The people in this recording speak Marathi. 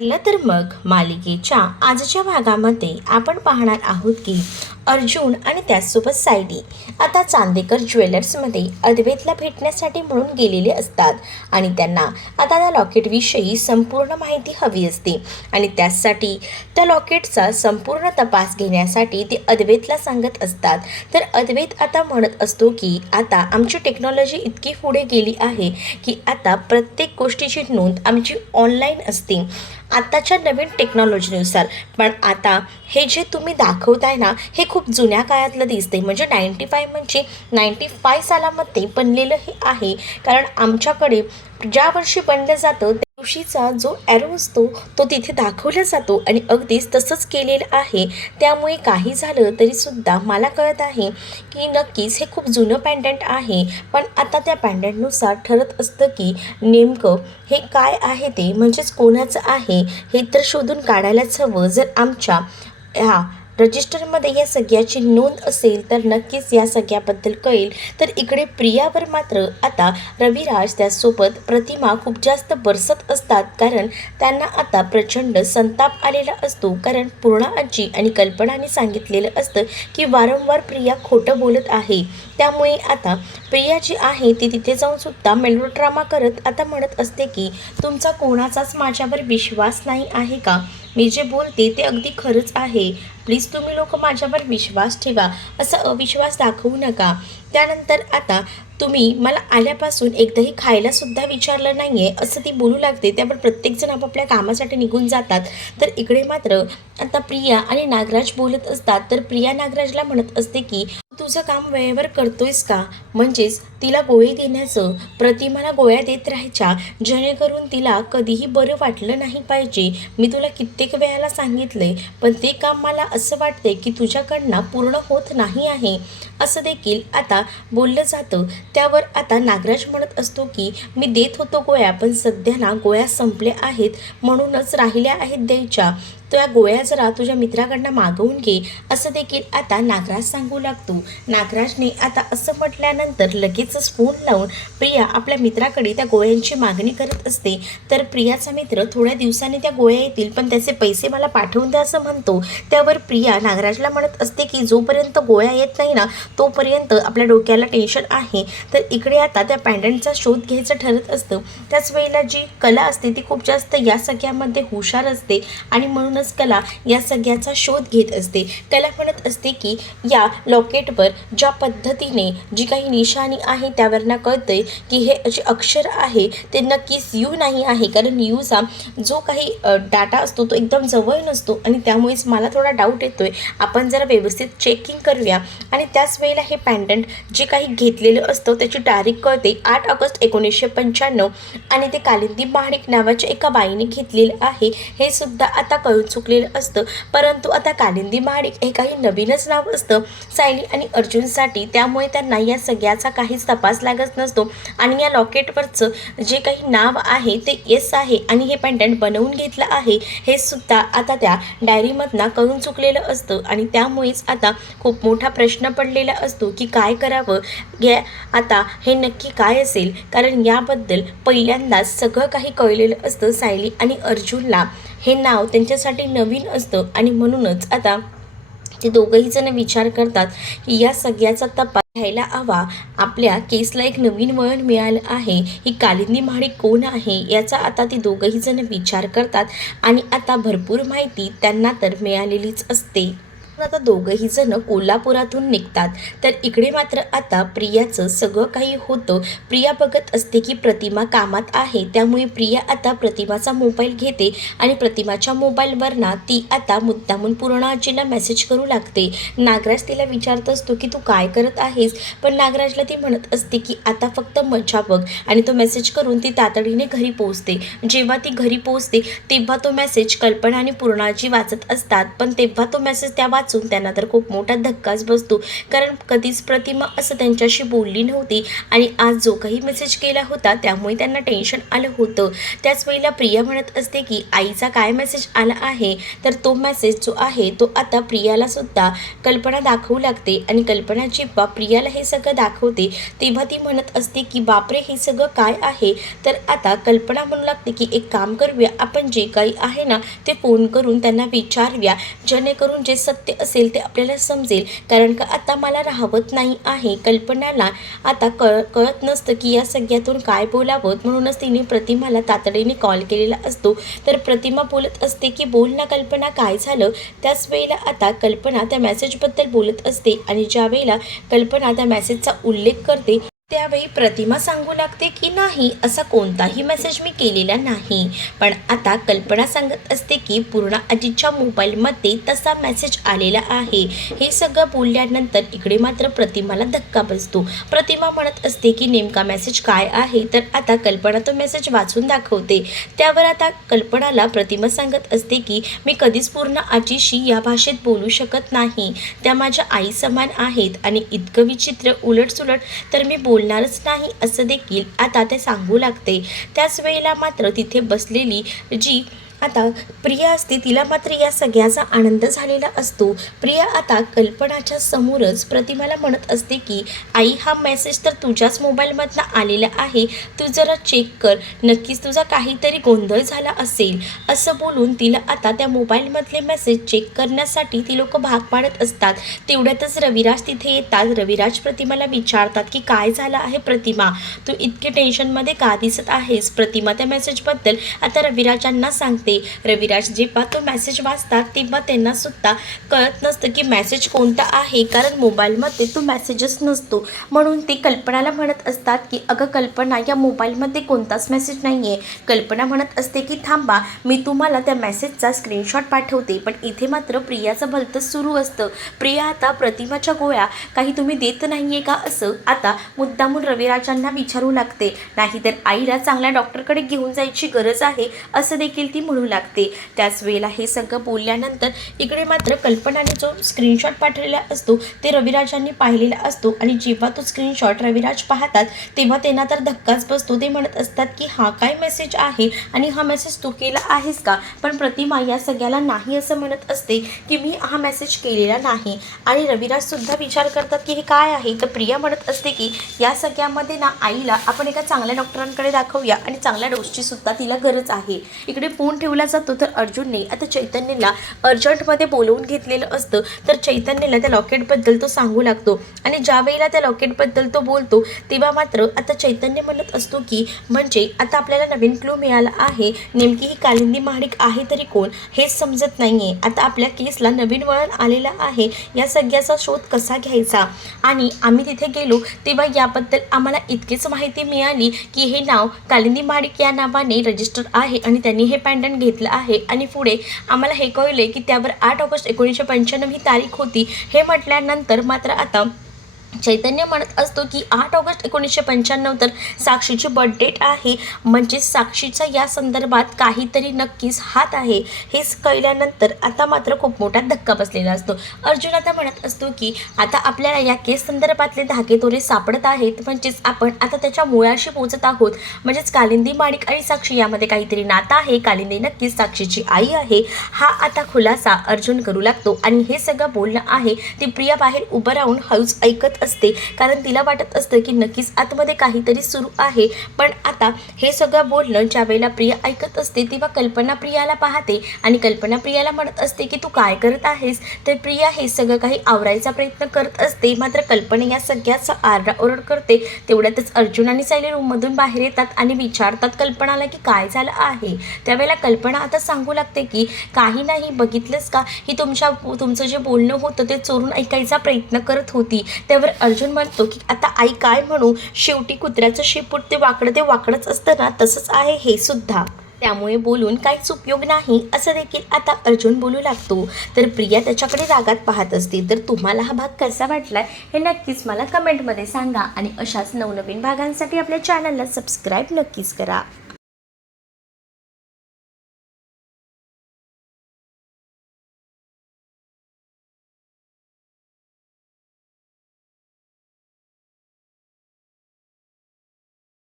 पाहिलं तर मग मालिकेच्या आजच्या भागामध्ये आपण पाहणार आहोत की अर्जुन आणि त्याचसोबत सायली आता चांदेकर ज्वेलर्समध्ये अद्वैतला भेटण्यासाठी म्हणून गेलेले असतात आणि त्यांना आता त्या लॉकेटविषयी संपूर्ण माहिती हवी असते आणि त्यासाठी त्या लॉकेटचा संपूर्ण तपास घेण्यासाठी ते अद्वैतला सांगत असतात. तर अद्वैत आता म्हणत असतो की आता आमची टेक्नॉलॉजी इतकी पुढे गेली आहे की आता प्रत्येक गोष्टीची नोंद आमची ऑनलाईन असते आताच्या नवीन टेक्नॉलॉजीनुसार. पण आता हे जे तुम्ही दाखवताय ना हे खूप जुन्या काळातलं दिसते, म्हणजे 95 सालामध्ये बनलेलं हे आहे. कारण आमच्याकडे ज्या वर्षी बनलं जातं त्या दिवशीचा जो ॲरो असतो तो तिथे दाखवला जातो आणि अगदीच तसंच केलेलं आहे. त्यामुळे काही झालं तरीसुद्धा मला कळत आहे की नक्कीच हे खूप जुनं पॅन्डंट आहे. पण आता त्या पॅन्डंटनुसार ठरत असतं की नेमकं हे काय आहे ते, म्हणजेच कोणाचं आहे हे तर शोधून काढायलाच हवं. जर आमच्या ह्या रजिस्टरमध्ये या सगळ्याची नोंद असेल तर नक्कीच या सगळ्याबद्दल कळेल. तर इकडे प्रियावर मात्र आता रविराज त्यासोबत प्रतिमा खूप जास्त बरसत असतात, कारण त्यांना आता प्रचंड संताप आलेला असतो. कारण पूर्णा आजी आणि कल्पनाने सांगितलेलं असतं की वारंवार प्रिया खोटं बोलत आहे. त्यामुळे आता प्रिया जी आहे ती तिथे जाऊन सुद्धा मेलोड्रामा करत आता म्हणत असते की तुमचा कोणाचाच माझ्यावर विश्वास नाही आहे का? मी जे बोलते ते अगदी खरंच आहे. प्लीज तुम्ही लोक माझ्यावर विश्वास ठेवा, असा अविश्वास दाखवू नका. त्यानंतर आता तुम्ही मला आल्यापासून एकदाही खायलासुद्धा विचारलं नाही आहे, असं ती बोलू लागते. त्यावर प्रत्येकजण आपापल्या कामासाठी निघून जातात. तर इकडे मात्र आता प्रिया आणि नागराज बोलत असतात. तर प्रिया नागराजला म्हणत असते की तुझं काम वेळेवर करतोयस का? म्हणजेच तिला गोळी देण्याचं, प्रतिमाला गोळ्या देत राहायच्या, जेणेकरून तिला कधीही बरं वाटलं नाही पाहिजे. मी तुला कित्येक वेळाला सांगितलंय, पण ते काम मला असं वाटतंय की तुझ्याकडनं पूर्ण होत नाही आहे, असं देखील आता बोललं जातं. त्यावर आता नागराज म्हणत असतो की मी देत होतो गोळ्या, पण सध्याला गोळ्या संपल्या आहेत म्हणूनच राहिल्या आहेत द्यायच्या. त्या गोळ्या जरा तुझ्या मित्राकडनं मागवून घे, असं देखील आता नागराज सांगू लागतो. नागराजने आता असं म्हटल्यानंतर लगेचच फोन लावून प्रिया आपल्या मित्राकडे त्या गोळ्यांची मागणी करत असते. तर प्रियाचा मित्र थोड्या दिवसांनी त्या गोळ्या येतील, पण त्याचे पैसे मला पाठवून द्या असं म्हणतो. त्यावर प्रिया नागराजला म्हणत असते की जोपर्यंत गोळ्या येत नाही ना तोपर्यंत आपल्या डोक्याला टेन्शन आहे. तर इकडे आता त्या पॅन्डंटचा शोध घ्यायचं ठरत असतं. त्याच वेळेला जी कला असते ती खूप जास्त या सगळ्यामध्ये हुशार असते आणि म्हणूनच कला या सगळ्याचा शोध घेत असते. कला म्हणत असते की या लॉकेटवर ज्या पद्धतीने जी काही निशाणी आहे त्यावरनं कळतंय की हे जे अक्षर आहे ते नक्कीच यू नाही आहे, कारण यूचा जो काही डाटा असतो तो एकदम जवळ नसतो आणि त्यामुळेच मला थोडा डाऊट येतोय. आपण जरा व्यवस्थित चेकिंग करूया. आणि त्याच वेळेला हे पॅन्डंट जे काही घेतलेलं असतं त्याची तारीख कळते 8 ऑगस्ट 1995 आणि ते कालिंदी महाडिक नावाच्या एका बाईने घेतलेलं आहे. हे सुद्धा आता कळून चुकलेलं असतं, परंतु आता कालिंदी महाडिक हे काही नवीनच नाव असतं सायली आणि अर्जुनसाठी. त्यामुळे त्यांना या सगळ्याचा काहीच तपास लागत नसतो आणि या लॉकेटवरचं जे काही नाव आहे ते येस आहे आणि हे पॅन्डंट बनवून घेतलं आहे हे सुद्धा आता त्या डायरीमधनं कळून चुकलेलं असतं आणि त्यामुळेच आता खूप मोठा प्रश्न पडलेला असतो की काय करावं. आता हे नक्की काय असेल, कारण याबद्दल पहिल्यांदाच सगळं काही कळलेलं असतं सायली आणि अर्जुनला. हे नाव त्यांच्यासाठी नवीन असतं आणि म्हणूनच आता ते दोघंही जण विचार करतात की या सगळ्याचा तपास घ्यायला हवा. आपल्या केसला एक नवीन वळण मिळालं आहे. ही कालिंदी महाडिक कोण आहे याचा आता ते दोघंही जण विचार करतात आणि आता भरपूर माहिती त्यांना तर मिळालेलीच असते. आता दोघंही जण कोल्हापुरातून निघतात. तर इकडे मात्र आता प्रियाचं सगळं काही होतं. प्रिया बघत असते की प्रतिमा कामात आहे, त्यामुळे प्रिया आता प्रतिमाचा मोबाईल घेते आणि प्रतिमाच्या मोबाईलवरना ती आता मुद्दामून पूर्णा आजीला मेसेज करू लागते. नागराज तिला विचारत असतो की तू काय करत आहेस, पण नागराजला ती म्हणत असते की आता फक्त मजा बघ आणि तो मेसेज करून ती तातडीने घरी पोहोचते. जेव्हा ती घरी पोहोचते तेव्हा तो मेसेज कल्पना आणि पूर्णा आजी वाचत असतात, पण तेव्हा तो मेसेज त्या वाचून त्यांना तर खूप मोठा धक्काच बसतो, कारण कधीच प्रतिमा असं त्यांच्याशी बोलली नव्हती आणि आज जो काही मेसेज केला होता त्यामुळे त्यांना टेन्शन आलं होतं. त्याच वेळेला प्रिया म्हणत असते की आईचा काय मेसेज आला आहे, तर तो मेसेज जो आहे तो आता प्रियाला सुद्धा कल्पना दाखवू लागते आणि कल्पना जेव्हा प्रियाला हे सगळं दाखवते तेव्हा ती म्हणत असते की बापरे, हे सगळं काय आहे. तर आता कल्पना म्हणू लागते की एक काम करूया, आपण जे काही आहे ना ते फोन करून त्यांना विचारूया, जेणेकरून जे सत्य असेल ते आपल्याला समजेल, कारण का आता मला राहवत नाही आहे. कल्पनाला आता कळत नसतं की या सगळ्यातून काय बोलावं, म्हणूनच तिने प्रतिमाला तातडीने कॉल केलेला असतो. तर प्रतिमा बोलत असते की बोल ना कल्पना, काय झालं. त्याच वेळेला आता कल्पना त्या मेसेजबद्दल बोलत असते आणि ज्या वेळेला कल्पना त्या मेसेजचा उल्लेख करते त्यावेळी प्रतिमा सांगू लागते की नाही, असा कोणताही मेसेज मी केलेला नाही. पण आता कल्पना सांगत असते की पूर्ण आजीच्या मोबाईलमध्ये तसा मेसेज आलेला आहे. हे सगळं बोलल्यानंतर इकडे मात्र प्रतिमाला धक्का बसतो. प्रतिमा म्हणत असते की नेमका मेसेज काय आहे, तर आता कल्पना तो मेसेज वाचून दाखवते. त्यावर आता कल्पनाला प्रतिमा सांगत असते की मी कधीच पूर्ण आजीशी या भाषेत बोलू शकत नाही, त्या माझ्या आई समान आहेत आणि इतकं विचित्र उलटसुलट तर मी बोलणारच नाही, असं देखील आता ते सांगू लागते. त्याच वेळेला मात्र तिथे बसलेली जी आता प्रिया असते तिला मात्र या सगळ्याचा आनंद झालेला असतो. प्रिया आता कल्पनाच्या समोरच प्रतिमाला म्हणत असते की आई, हा मेसेज तर तुझ्याच मोबाईलमधनं आलेला आहे, तू जरा चेक कर, नक्कीच तुझा काहीतरी गोंधळ झाला असेल. असं बोलून तिला आता त्या मोबाईलमधले मेसेज चेक करण्यासाठी ती लोक भाग पाडत असतात. तेवढ्यातच रविराज तिथे येतात. रविराज प्रतिमाला विचारतात की काय झालं आहे प्रतिमा, तू इतके टेन्शनमध्ये का दिसत आहेस. प्रतिमा त्या मेसेजबद्दल आता रविराजांना सांगते. रविराज जेव्हा तो मेसेज वाचतात तेव्हा त्यांना सुद्धा कळत नसतं की मेसेज कोणता आहे, कारण मोबाईलमध्ये तो मेसेजच नसतो. म्हणून ते कल्पनाला म्हणत असतात की अगं कल्पना, या मोबाईलमध्ये कोणताच मेसेज नाही आहे. कल्पना म्हणत असते की थांबा, मी तुम्हाला त्या मेसेजचा स्क्रीनशॉट पाठवते. पण इथे मात्र प्रियाचं भलतंच सुरू असतं. प्रिया आता प्रतिमाच्या गोळ्या काही तुम्ही देत नाही आहे का, असं आता मुद्दामून रविराजांना विचारू लागते. नाहीतर आईला चांगल्या डॉक्टरकडे घेऊन जायची गरज आहे, असं देखील ती म्हणू लागते. त्याच वेळेला हे सगळं बोलल्यानंतर इकडे मात्र कल्पनाने जो स्क्रीनशॉट पाठवलेला असतो ते रविराजांनी पाहिलेला असतो आणि जेव्हा तो स्क्रीनशॉट रविराज पाहतात तेव्हा त्यांना तर धक्काच बसतो. ते म्हणत असतात की हा काय मेसेज आहे आणि हा मेसेज तू केला आहेस का. पण प्रतिमा या सगळ्याला नाही असं म्हणत असते की मी हा मेसेज केलेला नाही. आणि रविराज सुद्धा विचार करतात की हे काय आहे. तर प्रिया म्हणत असते की या सगळ्यामध्ये ना आईला आपण एका चांगल्या डॉक्टरांकडे दाखवूया आणि चांगल्या डोसची सुद्धा तिला गरज आहे. इकडे फोन ठेवला जातो तर अर्जुनने आता चैतन्यला अर्जंटमध्ये बोलवून घेतलेलं असतं. तर चैतन्यला त्या लॉकेटबद्दल तो सांगू लागतो आणि ज्या वेळेला त्या लॉकेटबद्दल तो बोलतो तेव्हा मात्र आता चैतन्य म्हणत असतो की म्हणजे आता आपल्याला नवीन क्लू मिळाला आहे. नेमकी ही कालिंदी महाडिक आहे तरी कोण हेच समजत नाही आहे. आता आपल्या केसला नवीन वळण आलेलं आहे. या सगळ्याचा शोध कसा घ्यायचा. आणि आम्ही तिथे गेलो तेव्हा याबद्दल आम्हाला इतकीच माहिती मिळाली की हे नाव कालिंदी महाडिक या नावाने रजिस्टर आहे आणि त्यांनी हे पॅन्डंट घेतलं आहे. आणि पुढे आम्हाला हे कळले की त्यावर 8 ऑगस्ट 1995 ही तारीख होती. हे म्हटल्यानंतर मात्र आता चैतन्य म्हणत असतो की 8 ऑगस्ट 1995 तर साक्षीची बर्थ डेट आहे. म्हणजे साक्षीचा या संदर्भात काहीतरी नक्कीच हात आहे. हेच कळल्यानंतर आता मात्र खूप मोठा धक्का बसलेला असतो. अर्जुन आता म्हणत असतो की आता आपल्याला या केस संदर्भातले धागेदोरे सापडत आहेत. म्हणजेच आपण आता त्याच्या मुळाशी पोहोचत आहोत. म्हणजेच कालिंदी महाडिक आणि साक्षी यामध्ये काहीतरी नातं आहे. कालिंदी नक्कीच साक्षीची आई आहे. हा आता खुलासा अर्जुन करू लागतो आणि हे सगळं बोलणं आहे ती प्रिया बाहेर उभं राहून हळूच ऐकत असते, कारण तिला वाटत असतं की नक्कीच आतमध्ये काहीतरी सुरू आहे. पण आता हे सगळं बोलणं ज्या वेळेला प्रिया ऐकत असते तेव्हा कल्पना प्रियाला पाहते आणि कल्पना प्रियाला म्हणत असते की तू काय करत आहेस. तर प्रिया हे सगळं काही आवरायचा प्रयत्न करत असते. मात्र कल्पना या सगळ्याचा आरडाओरड करते. तेवढ्यातच अर्जुन आणि सायली रूममधून बाहेर येतात आणि विचारतात कल्पनाला की काय झालं आहे. त्यावेळेला कल्पना आता सांगू लागते की काही नाही, बघितलंस का, ही तुमचं जे बोलणं होतं ते चोरून ऐकायचा प्रयत्न करत होती. त्यावर अर्जुन म्हणतो की आता आई काय म्हणू, शेवटी कुत्र्याचं शेपूट ते वाकडंच असतं ना, तसंच आहे हे सुद्धा, त्यामुळे बोलून काहीच उपयोग नाही, असं देखील आता अर्जुन बोलू लागतो. तर प्रिया त्याच्याकडे रागात पाहत असते. तर तुम्हाला हा भाग कसा वाटला हे नक्कीच मला कमेंटमध्ये सांगा आणि अशाच नवनवीन भागांसाठी आपल्या चॅनलला सबस्क्राईब नक्कीच करा.